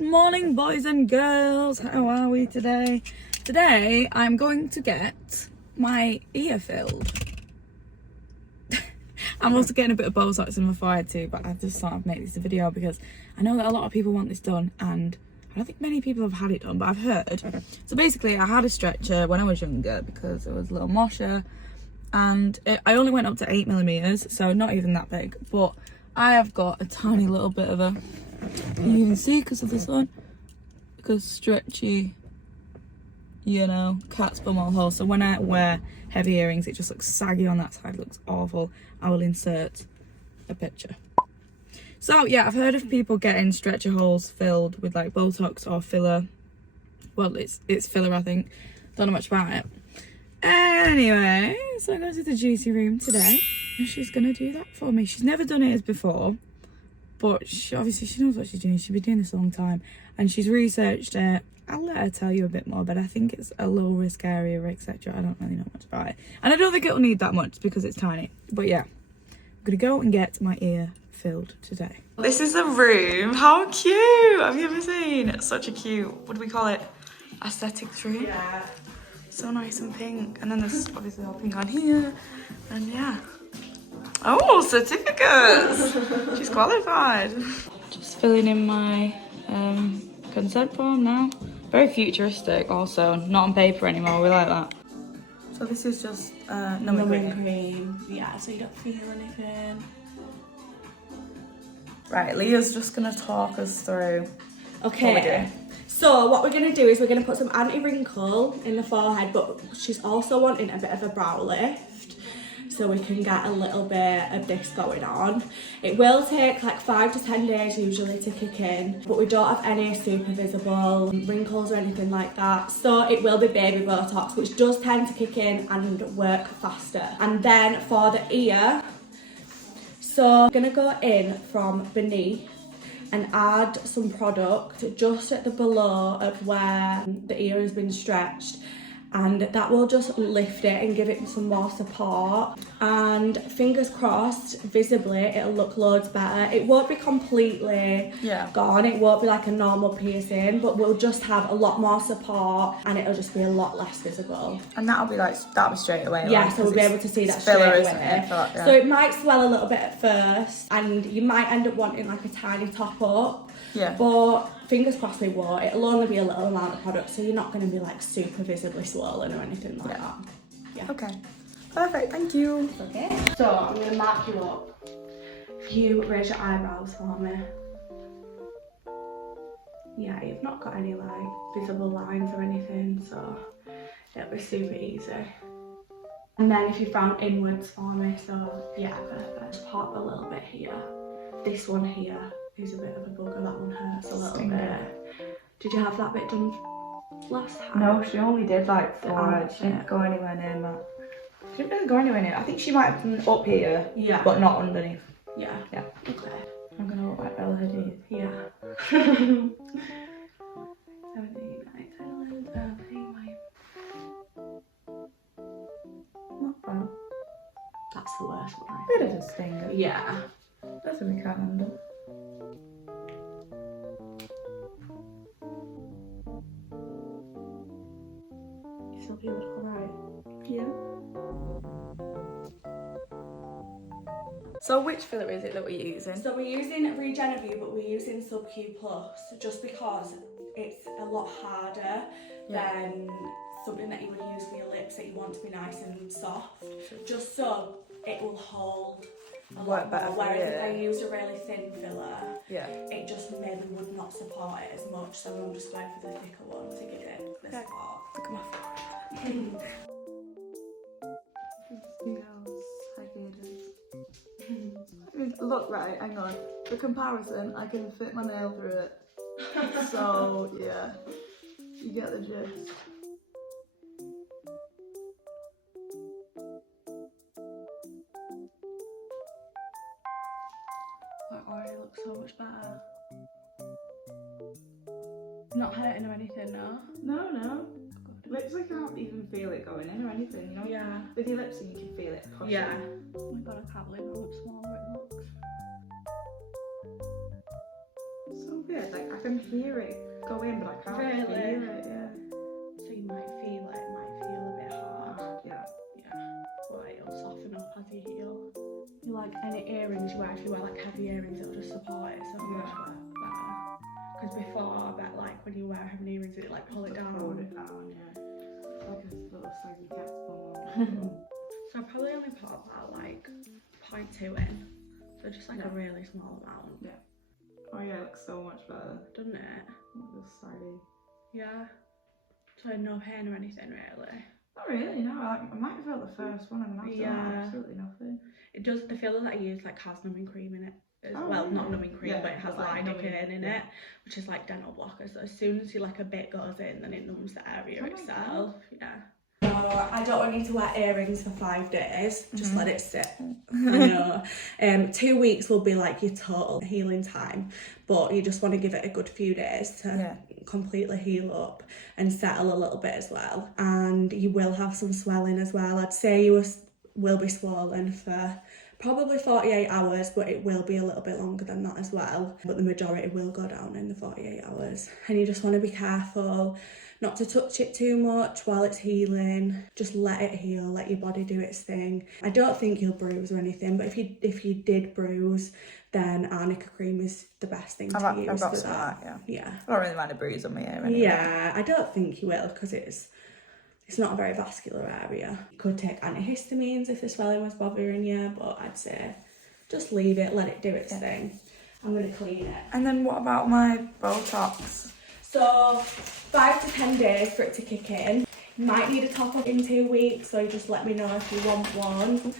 Good morning, boys and girls. How are we today? Today I'm going to get my ear filled. I'm also getting a bit of Botox in my forehead too, but I just thought I'd make this a video because I know that a lot of people want this done and I don't think many people have had it done, but I've heard. So basically I had a stretcher when I was younger because it was a little mosher, and I only went up to 8mm, so not even that big, but I have got a tiny little bit of a, you can see because of the sun, because stretchy, you know, cat's bum all hole. So when I wear heavy earrings it just looks saggy on that side, it looks awful. I will insert a picture. So yeah, I've heard of people getting stretcher holes filled with like Botox or filler. Well, it's filler, I think. Don't know much about it. Anyway, so I'm going to the GC room today and she's gonna do that for me. She's never done it before, but obviously she knows what she's doing. She's been doing this a long time and she's researched it. I'll let her tell you a bit more, but I think it's a low risk area, etc. I don't really know much about it, and I don't think it'll need that much because it's tiny. But yeah, I'm gonna go and get my ear filled today. This is the room. How cute! Have you ever seen? It's such a cute, what do we call it? Aesthetics room. Yeah. So nice and pink, and then there's obviously all pink on here, and yeah. Oh, certificates! She's qualified. Just filling in my consent form now. Very futuristic also, not on paper anymore, we like that. So this is just numbing cream. Yeah, so you don't feel anything. Right, Leah's just gonna talk us through what we're doing. So what we're going to do is we're going to put some anti-wrinkle in the forehead, but she's also wanting a bit of a brow lift so we can get a little bit of this going on. It will take like 5 to 10 days usually to kick in, but we don't have any super visible wrinkles or anything like that. So it will be baby Botox, which does tend to kick in and work faster. And then for the ear, so I'm going to go in from beneath and add some product just at the below of where the ear has been stretched, and that will just lift it and give it some more support. And fingers crossed, visibly it'll look loads better. It won't be completely gone, it won't be like a normal piercing, but we'll just have a lot more support and it'll just be a lot less visible. And that'll be straight away. Yeah, like, so we'll be able to see that filler, straight isn't away. it? Like, yeah. So it might swell a little bit at first and you might end up wanting like a tiny top up. Yeah. But fingers crossed they won't. It'll only be a little amount of product, so you're not going to be like super visibly swollen or anything like that. Yeah. Okay. Perfect. Thank you. Okay. So I'm going to mark you up. If you raise your eyebrows for me. Yeah, you've not got any like visible lines or anything, so it'll be super easy. And then if you frown inwards for me, so yeah, perfect. Just pop a little bit here. This one here is a bit of a bugger, that one hurts a little bit. Did you have that bit done last time? No, she only did like forehead. She didn't go anywhere near that. She didn't really go anywhere near. I think she might have done up here, but not underneath. Yeah. Yeah. Okay. I'm gonna look like Bella Hadid. Yeah. 17, 19, 11, Not bad. That's the worst one. Bit of a stinger. Yeah. That's what we can't handle. You still feel it alright? Yeah. So which filler is it that we're using? So we're using Regenerview, but we're using Sub-Q Plus just because it's a lot harder than something that you would use for your lips that you want to be nice and soft. Just so it will hold a lot better. Whereas if I used a really thin filler, it just maybe would not support it as much. So I'm just going for the thicker one to give it the support. Look at my forehead. Look, right, hang on. For comparison, I can fit my nail through it. So, yeah, you get the gist. That already looks so much better. Not hurting or anything, no? No. Lips, I can't even feel it going in or anything, you know? Yeah. With your lips, you can feel it pushing. Yeah. Oh my god, I can't believe how much smaller it looks. So weird, like I can hear it go in, but I can't Really? feel it. Yeah. So you might feel it. It might feel a bit hard. Yeah. Yeah. But it'll soften up as you heal. You like any earrings you wear? If you wear like heavy earrings, it'll just support it so much better. Because before, I bet like when you wear heavy earrings, it like pull it down. Hold it down, yeah. Like a little saggy cat bone. So I probably only put about like 0.2 in. So just like a really small amount. Yeah. Oh yeah, it looks so much better. Doesn't it? Just saggy. Yeah. So no pain or anything really. Not really, no. I might have felt the first one, and then after that, absolutely nothing. It does. The filler that I use like has numbing cream in it. Oh, well, really? not numbing cream, Yeah, but it has like lidocaine in yeah. it, which is like dental blocker. So as soon as you like a bit goes in, then it numbs the area itself. Yeah. No, I don't want you to wear earrings for 5 days. Just let it sit. I know. 2 weeks will be like your total healing time, but you just want to give it a good few days to completely heal up and settle a little bit as well. And you will have some swelling as well. I'd say you will be swollen for probably 48 hours, but it will be a little bit longer than that as well. But the majority will go down in the 48 hours. And you just want to be careful not to touch it too much while it's healing. Just let it heal, let your body do its thing. I don't think you'll bruise or anything, but if you did bruise, then arnica cream is the best thing to use. I've got some of that, yeah. I don't really mind a bruise on my ear anyway. Yeah, I don't think you will, because it's not a very vascular area. You could take antihistamines if the swelling was bothering you, but I'd say just leave it, let it do its thing. I'm going to clean it. And then what about my Botox? So 5 to 10 days for it to kick in. You might need a top up in 2 weeks, so just let me know if you want one.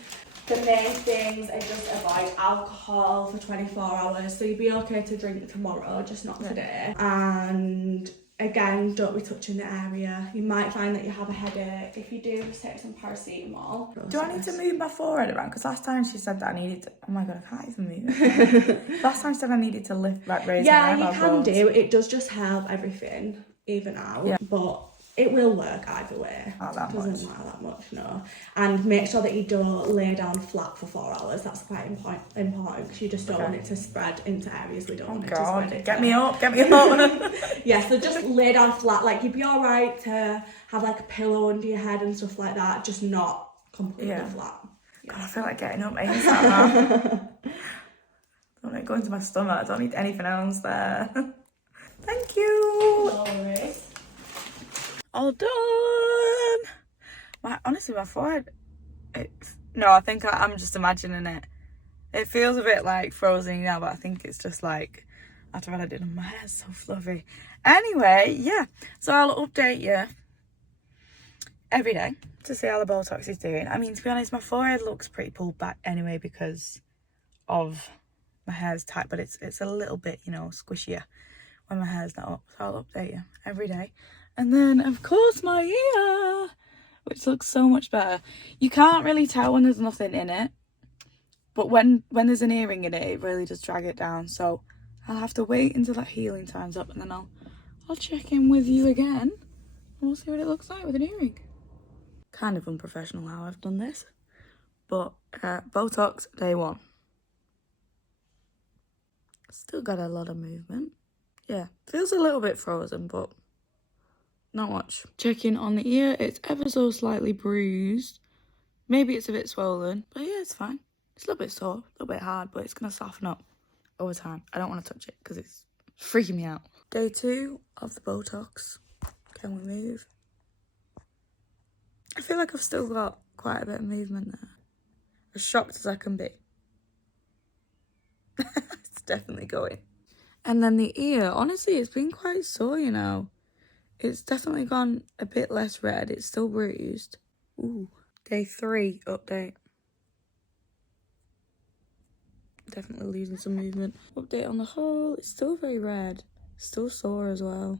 The main things are just avoid alcohol for 24 hours. So you'd be okay to drink tomorrow, just not today. And again, don't be touching the area. You might find that you have a headache. If you do, just take some paracetamol. Do I need to move my forehead around? Because last time she said that I needed to... Oh my god, I can't even move. Last time she said I needed to lift, like raise my eyebrows. Yeah, you can do. It does just help everything even out. Yeah. But it will work either way. Not that much. Doesn't matter that much, no. And make sure that you don't lay down flat for 4 hours. That's quite important because you just don't want it to spread into areas we don't want it to spread. Get me up. Yeah, so just lay down flat. Like, you'd be alright to have like a pillow under your head and stuff like that, just not completely flat. Yeah. God, I feel like getting up ASAP now. Don't let it go into my stomach. I don't need anything else there. Thank you. No worries. All done. Honestly, my forehead. No, I think I'm just imagining it. It feels a bit like frozen now, but I think it's just like after I did my hair's so fluffy. Anyway, yeah. So I'll update you every day to see how the Botox is doing. I mean, to be honest, my forehead looks pretty pulled back anyway because of my hair's tight, but it's a little bit, squishier when my hair's not up. So I'll update you every day. And then, of course, my ear, which looks so much better. You can't really tell when there's nothing in it, but when there's an earring in it, it really does drag it down. So I'll have to wait until that healing time's up, and then I'll check in with you again, and we'll see what it looks like with an earring. Kind of unprofessional how I've done this, but Botox day 1. Still got a lot of movement. Yeah, feels a little bit frozen, but not much. Checking on the ear, it's ever so slightly bruised. Maybe it's a bit swollen, but yeah, it's fine. It's a little bit sore, a little bit hard, but it's gonna soften up over time. I don't want to touch it because it's freaking me out. Day 2 of the Botox. Can we move? I feel like I've still got quite a bit of movement there. As shocked as I can be. It's definitely going. And then the ear, honestly, it's been quite sore, It's definitely gone a bit less red. It's still bruised. Ooh. Day 3 update. Definitely losing some movement. Update on the whole. It's still very red. Still sore as well.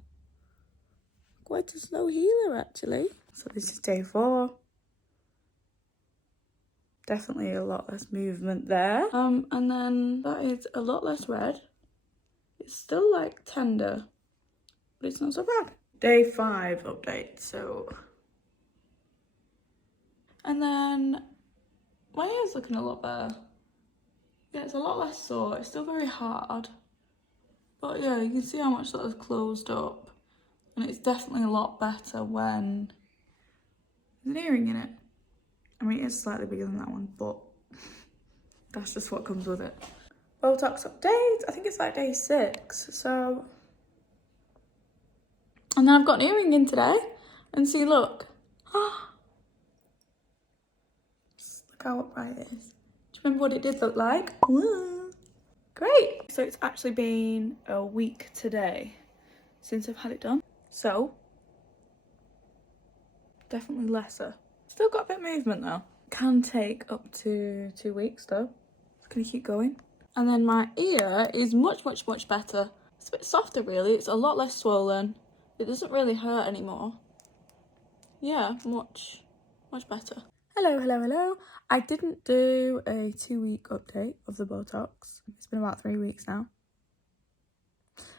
Quite a slow healer, actually. So this is day 4. Definitely a lot less movement there. And then that is a lot less red. It's still like tender, but it's not so bad. Day 5 update, so. And then my hair's looking a lot better. Yeah, it's a lot less sore. It's still very hard, But yeah, you can see how much that has closed up. And it's definitely a lot better when there's an earring in it. I mean, it's slightly bigger than that one, but that's just what comes with it. Botox update, I think it's like day 6, so. And then I've got an earring in today, and see, look. Look how upright it is. Do you remember what it did look like? Woo. Great. So it's actually been a week today since I've had it done. So, definitely lesser. Still got a bit of movement though. Can take up to 2 weeks though. It's gonna keep going. And then my ear is much better. It's a bit softer really. It's a lot less swollen. It doesn't really hurt anymore. Yeah, much better. Hello. I didn't do a 2-week update of the Botox. It's been about 3 weeks now.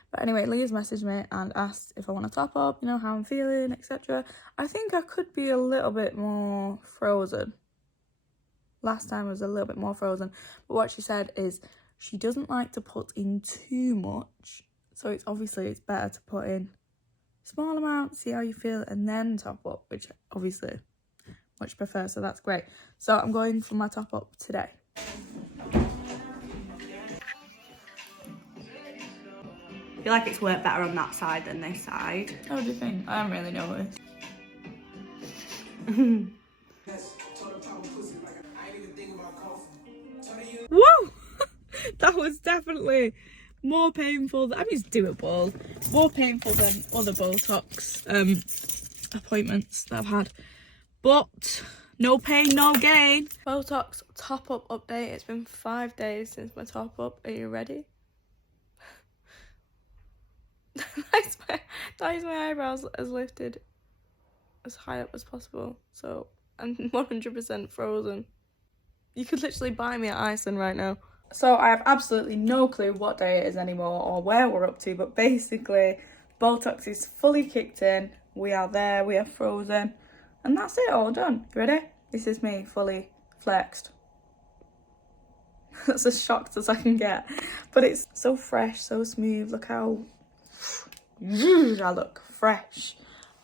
But anyway, Leah's messaged me and asked if I want to top up, you know, how I'm feeling, etc. I think I could be a little bit more frozen. Last time I was a little bit more frozen. But what she said is she doesn't like to put in too much. So it's better to put in a small amount, see how you feel, and then top up, which obviously much prefer, so that's great. So I'm going for my top up today. I feel like it's worked better on that side than this side. How do you think? I haven't really noticed. Whoa! That was definitely more painful. I mean, it's doable. More painful than other Botox appointments that I've had. But no pain, no gain. Botox top up update. It's been 5 days since my top up. Are you ready? That is my eyebrows as lifted as high up as possible. So I'm 100% frozen. You could literally buy me at Iceland right now. So I have absolutely no clue what day it is anymore or where we're up to, but basically Botox is fully kicked in. We are there, we are frozen, and that's it, all done. You ready? This is me fully flexed. That's as shocked as I can get. But it's so fresh, so smooth. Look how I look fresh.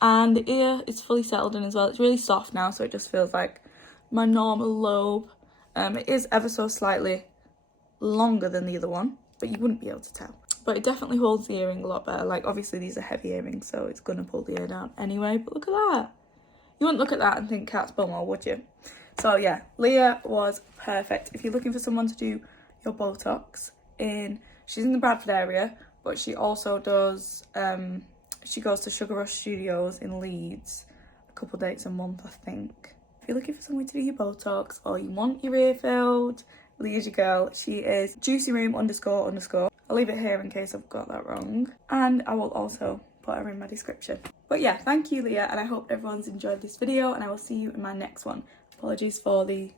And the ear is fully settled in as well. It's really soft now, so it just feels like my normal lobe. It is ever so slightly longer than the other one, but you wouldn't be able to tell. But it definitely holds the earring a lot better. Like, obviously these are heavy earrings, so it's gonna pull the ear down anyway, but look at that. You wouldn't look at that and think cat's bum, or would you? So yeah, Leah was perfect. If you're looking for someone to do your Botox she's in the Bradford area, but she also does, she goes to Sugar Rush Studios in Leeds a couple dates a month, I think. If you're looking for someone to do your Botox or you want your ear filled, Leah's your girl. She is juicyroom__. I'll leave it here in case I've got that wrong. And I will also put her in my description. But yeah, thank you, Leah, and I hope everyone's enjoyed this video, and I will see you in my next one. Apologies for the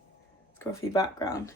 scruffy background.